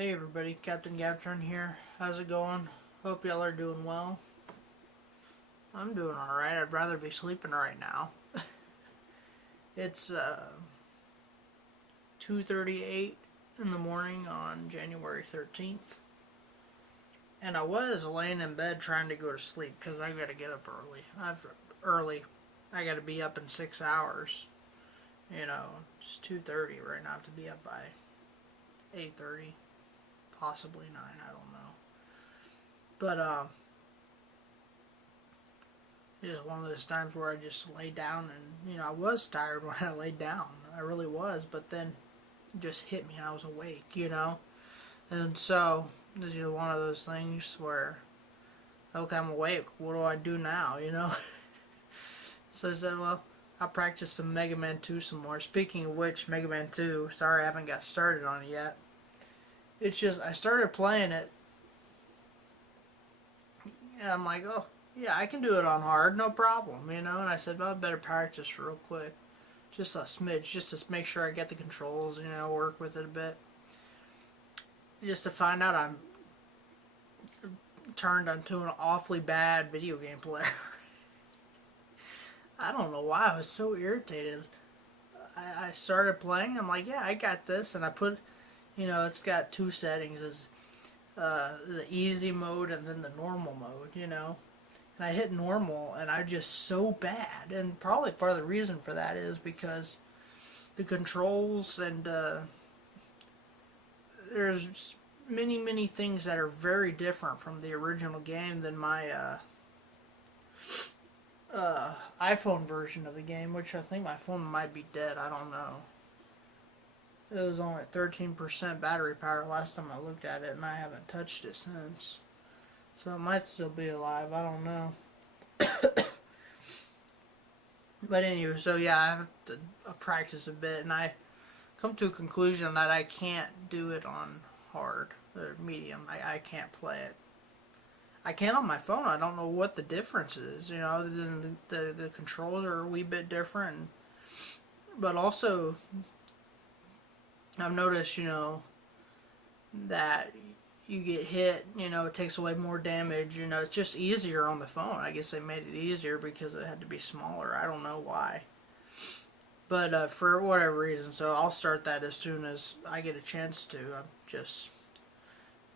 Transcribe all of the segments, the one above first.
Hey everybody, Captain Gavtron here. How's it going? Hope y'all are doing well. I'm doing alright. I'd rather be sleeping right now. It's 2:38 in the morning on January 13th. And I was laying in bed trying to go to sleep because I gotta get up early. I gotta be up in 6 hours. It's 2:30 right now to be up by 8:30. Possibly 9, I don't know. But it's just one of those times where I just lay down and, I was tired when I laid down. I really was, but then it just hit me and I was awake. And so, this is one of those things where, okay, I'm awake, what do I do now? So I said, well, I'll practice some Mega Man 2 some more. Speaking of which, Mega Man 2, sorry I haven't got started on it yet. It's just, I started playing it, and I'm like, oh, yeah, I can do it on hard, no problem, And I said, well, I better practice real quick. Just a smidge, just to make sure I get the controls, work with it a bit. Just to find out I'm turned into an awfully bad video game player. I don't know why, I was so irritated. I started playing, I'm like, yeah, I got this, and I put... it's got two settings, is the easy mode and then the normal mode, And I hit normal, and I'm just so bad. And probably part of the reason for that is because the controls and there's many things that are very different from the original game than my iPhone version of the game, which I think my phone might be dead. I don't know. It was only at 13% battery power last time I looked at it, and I haven't touched it since. So it might still be alive, I don't know. But anyway, so yeah, I have to practice a bit, and I come to a conclusion that I can't do it on hard or medium. I can't play it. I can on my phone. I don't know what the difference is, other than the controls are a wee bit different. But also, I've noticed, that you get hit, it takes away more damage, it's just easier on the phone. I guess they made it easier because it had to be smaller. I don't know why. But for whatever reason, so I'll start that as soon as I get a chance to. I've just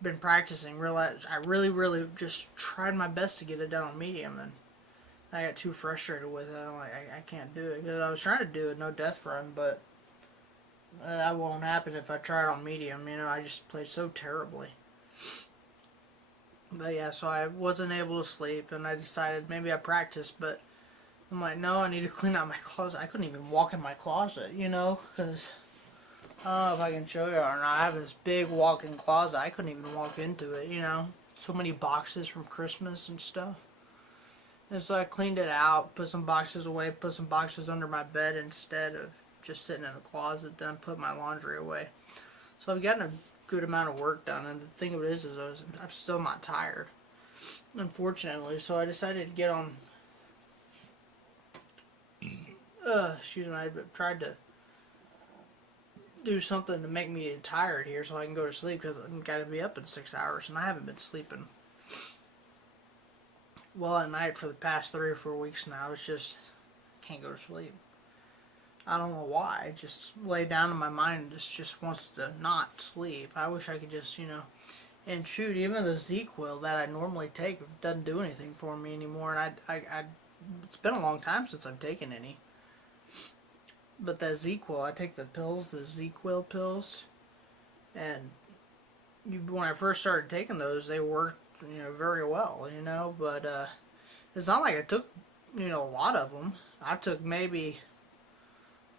been practicing. I really just tried my best to get it done on medium, and I got too frustrated with it. I'm like, I can't do it. Because I was trying to do a no death run, but that won't happen if I try it on medium. I just played so terribly. But yeah, so I wasn't able to sleep, and I decided maybe I practiced, but I'm like, no, I need to clean out my closet. I couldn't even walk in my closet, because I don't know if I can show you or not. I have this big walk-in closet. I couldn't even walk into it, So many boxes from Christmas and stuff. And so I cleaned it out, put some boxes away, put some boxes under my bed instead of just sitting in the closet, then put my laundry away. So I've gotten a good amount of work done, and the thing of it is I'm still not tired, unfortunately. So I decided to get on. Excuse me. I tried to do something to make me tired here, so I can go to sleep because I've got to be up in 6 hours, and I haven't been sleeping well at night for the past 3 or 4 weeks now. It's just can't go to sleep. I don't know why. It just lay down in my mind. It just wants to not sleep. I wish I could just, and shoot, even the Z-Quil that I normally take doesn't do anything for me anymore. And it's been a long time since I've taken any. But that Z-Quil, I take the pills, the Z-Quil pills, and when I first started taking those, they worked, very well, But it's not like I took, a lot of them. I took maybe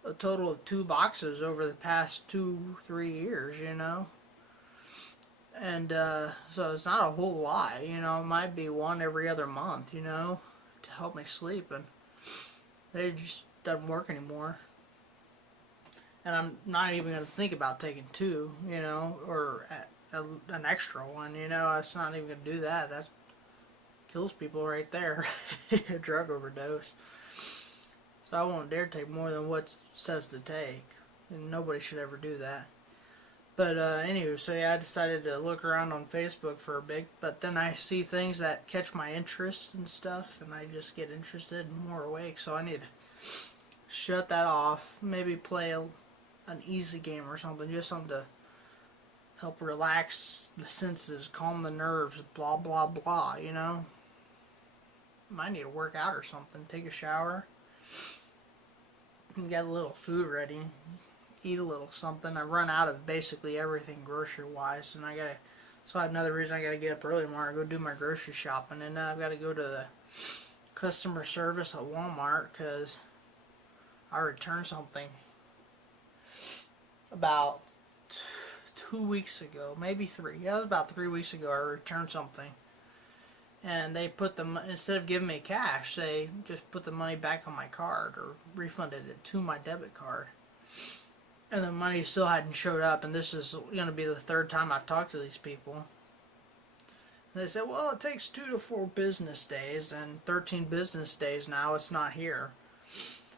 a total of 2 boxes over the past 2-3 years, And so it's not a whole lot, it might be one every other month, to help me sleep, and they just doesn't work anymore. And I'm not even going to think about taking 2, or an extra one, it's not even going to do that. That kills people right there. A drug overdose. So I won't dare take more than what it says to take. And nobody should ever do that. But anyway, so yeah, I decided to look around on Facebook for a bit, but then I see things that catch my interest and stuff, and I just get interested and more awake. So I need to shut that off. Maybe play an easy game or something, just something to help relax the senses, calm the nerves, blah blah blah. You know, might need to work out or something. Take a shower, and get a little food ready. Eat a little something. I run out of basically everything grocery wise, and so another reason I gotta get up early tomorrow, go do my grocery shopping, and then I've got to go to the customer service at Walmart because I returned something about 2 weeks ago, maybe 3. Yeah, it was about 3 weeks ago. I returned something, and they instead of giving me cash, they just put the money back on my card or refunded it to my debit card. And the money still hadn't showed up, and this is going to be the third time I've talked to these people. And they said, well, it takes 2 to 4 business days, and 13 business days now it's not here.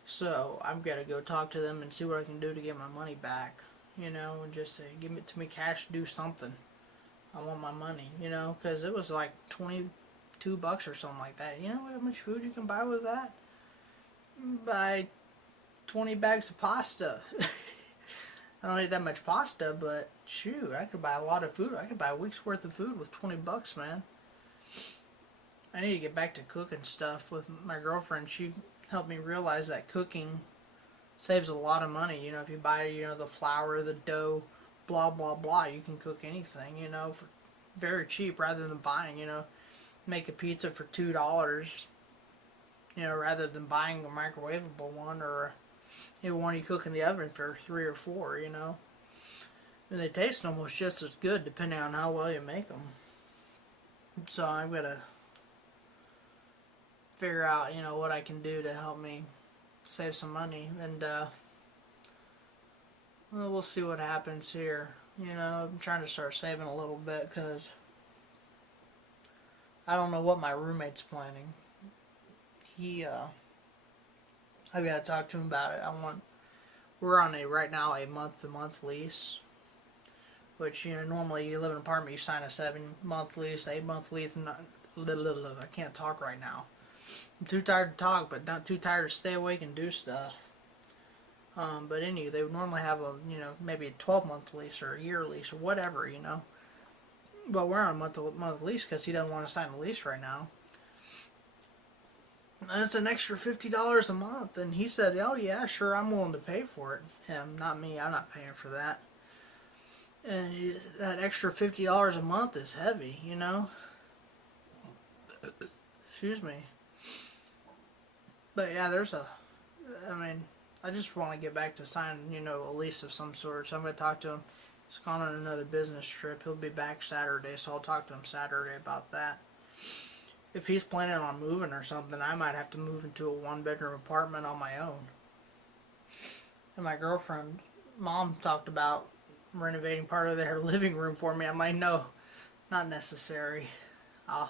So I've got to go talk to them and see what I can do to get my money back. You know, and just say, give it to me cash, do something. I want my money, you know, because it was like $22 or something like that. You know how much food you can buy with that? Buy 20 bags of pasta. I don't eat that much pasta, but shoot, I could buy a lot of food. I could buy a week's worth of food with $20, man. I need to get back to cooking stuff with my girlfriend. She helped me realize that cooking saves a lot of money. You know, if you buy, you know, the flour, the dough, blah, blah, blah, you can cook anything, you know, for very cheap rather than buying, you know. Make a pizza for $2, you know, rather than buying a microwavable one or one you cook in the oven for 3 or 4, you know. And they taste almost just as good depending on how well you make them. So I'm going to figure out, you know, what I can do to help me save some money. And well, we'll see what happens here. You know, I'm trying to start saving a little bit because I don't know what my roommate's planning. I've got to talk to him about it. We're on right now a month-to-month lease, which, you know, normally you live in an apartment, you sign a 7-month lease, 8-month lease, and I can't talk right now. I'm too tired to talk, but not too tired to stay awake and do stuff. But anyway, they would normally have maybe a 12-month lease or a year lease or whatever, you know. But we're on a month-to-month lease because he doesn't want to sign a lease right now. And it's an extra $50 a month, and he said, "Oh yeah, sure, I'm willing to pay for it." Him, not me. I'm not paying for that. And that extra $50 a month is heavy, you know. Excuse me. But yeah, I just want to get back to signing, you know, a lease of some sort. So I'm going to talk to him. He's gone on another business trip. He'll be back Saturday, so I'll talk to him Saturday about that. If he's planning on moving or something, I might have to move into a 1-bedroom apartment on my own. And my girlfriend, mom, talked about renovating part of their living room for me. I'm like, no, not necessary. I'll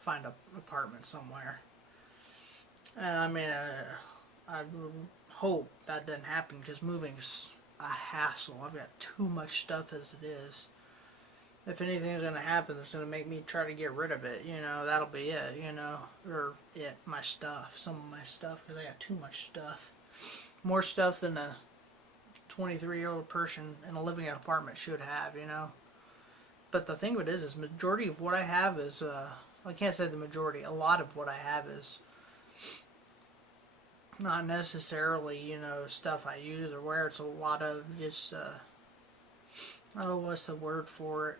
find an apartment somewhere. And I hope that doesn't happen because moving is a hassle. I've got too much stuff as it is. If anything's going to happen that's going to make me try to get rid of it, you know, that'll be it, you know, or my stuff, some of my stuff, because I got too much stuff. More stuff than a 23-year-old person in a living apartment should have, you know. But the thing with it is majority of what I have is, I can't say the majority, a lot of what I have is not necessarily, you know, stuff I use or wear. It's a lot of just, what's the word for it?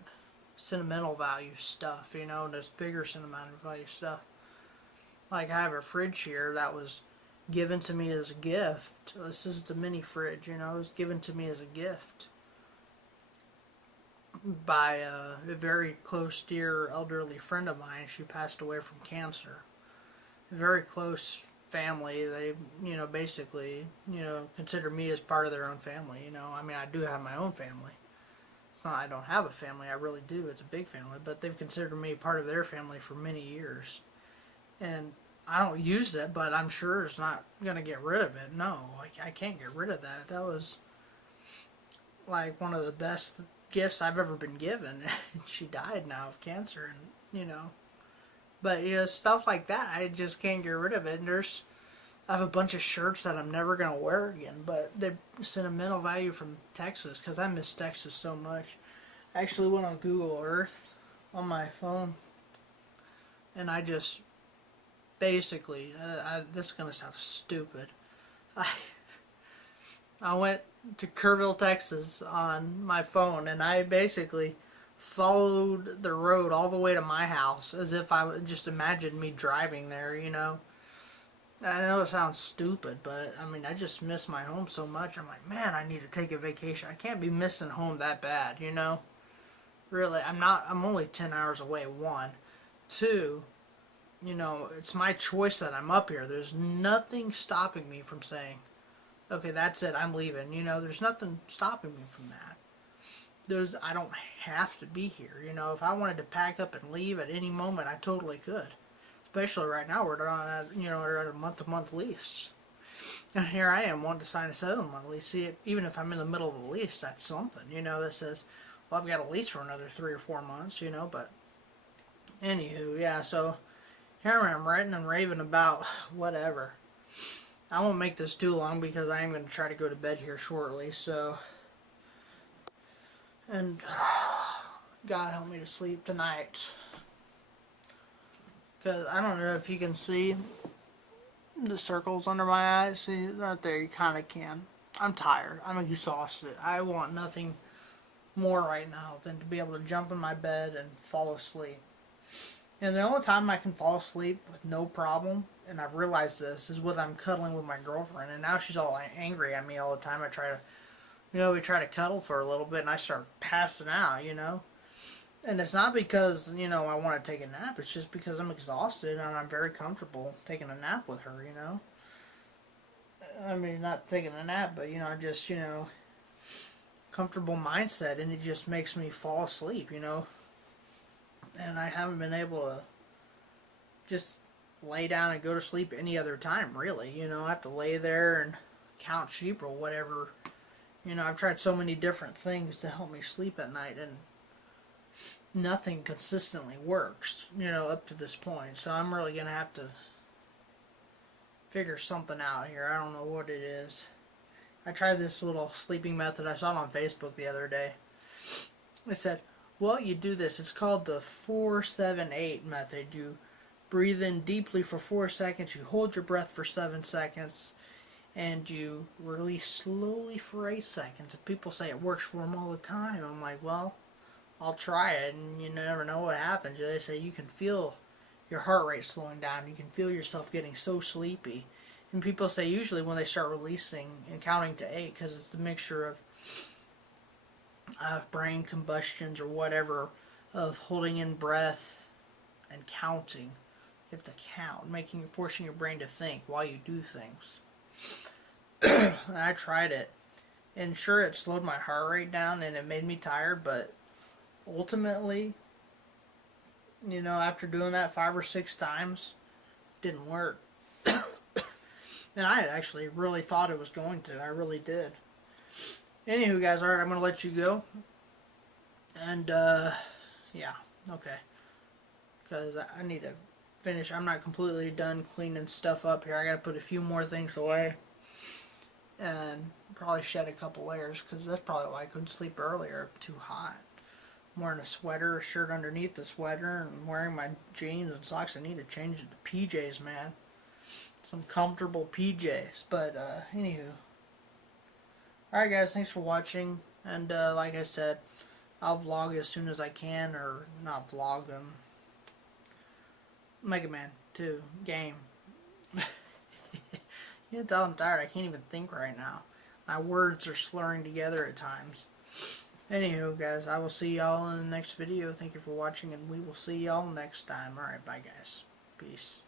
Sentimental value stuff, you know, and there's bigger sentimental value stuff. Like I have a fridge here that was given to me as a gift. This is a mini fridge, you know, it was given to me as a gift by a very close, dear, elderly friend of mine. She passed away from cancer. A very close family. They, you know, basically, you know, consider me as part of their own family, you know. I mean, I do have my own family. It's not I don't have a family, I really do. It's a big family, but they've considered me part of their family for many years. And I don't use it, but I'm sure it's not going to get rid of it. No, I can't get rid of that. That was like one of the best gifts I've ever been given. And she died now of cancer, and but stuff like that, I just can't get rid of it. And I have a bunch of shirts that I'm never gonna wear again, but they're sentimental value from Texas because I miss Texas so much. I actually went on Google Earth on my phone, and I just basically, this is gonna sound stupid. I I went to Kerrville, Texas on my phone, and I basically followed the road all the way to my house as if I would just imagine me driving there. I know it sounds stupid, but I mean, I just miss my home so much. I'm like, man, I need to take a vacation. I can't be missing home that bad. Really, I'm only 10 hours away, one. Two, it's my choice that I'm up here. There's nothing stopping me from saying, okay, that's it, I'm leaving. There's nothing stopping me from that. I don't have to be here. If I wanted to pack up and leave at any moment, I totally could. Especially right now, we're on a month-to-month lease. And here I am wanting to sign a 7-month lease. See, even if I'm in the middle of a lease, that's something, that says, well, I've got a lease for another 3 or 4 months, but anywho, yeah, so here I am ranting and raving about whatever. I won't make this too long because I am going to try to go to bed here shortly, so, and God help me to sleep tonight. Because I don't know if you can see the circles under my eyes. See, right there, you kind of can. I'm tired. I'm exhausted. I want nothing more right now than to be able to jump in my bed and fall asleep. And the only time I can fall asleep with no problem, and I've realized this, is when I'm cuddling with my girlfriend. And now she's all angry at me all the time. I try to, we try to cuddle for a little bit, and I start passing out, And it's not because, I want to take a nap. It's just because I'm exhausted and I'm very comfortable taking a nap with her, I mean, not taking a nap, but, just, comfortable mindset. And it just makes me fall asleep, And I haven't been able to just lay down and go to sleep any other time, really. I have to lay there and count sheep or whatever. I've tried so many different things to help me sleep at night, and nothing consistently works, up to this point. So I'm really going to have to figure something out here. I don't know what it is. I tried this little sleeping method. I saw it on Facebook the other day. It said, well, you do this. It's called the 4-7-8 method. You breathe in deeply for 4 seconds. You hold your breath for 7 seconds. And you release slowly for 8 seconds. And people say it works for them all the time. I'm like, well, I'll try it, and you never know what happens. They say you can feel your heart rate slowing down. You can feel yourself getting so sleepy. And people say usually when they start releasing and counting to 8, because it's the mixture of brain combustions or whatever, of holding in breath and counting. You have to count, forcing your brain to think while you do things. And I tried it, and sure, it slowed my heart rate down and it made me tired, but ultimately, after doing that 5 or 6 times, it didn't work. And I had actually really thought it was going to. I really did. Anywho, guys, alright, I'm going to let you go. And, yeah, okay. Because I need to finish. I'm not completely done cleaning stuff up here. I got to put a few more things away. And probably shed a couple layers, because that's probably why I couldn't sleep earlier. Too hot. I'm wearing a sweater, a shirt underneath the sweater, and wearing my jeans and socks. I need to change it to PJs, man. Some comfortable PJs. But, anywho. Alright, guys, thanks for watching. And, like I said, I'll vlog as soon as I can, or not vlog, Mega Man 2 game. You can tell I'm tired. I can't even think right now. My words are slurring together at times. Anywho, guys, I will see y'all in the next video. Thank you for watching, and we will see y'all next time. Alright, bye, guys. Peace.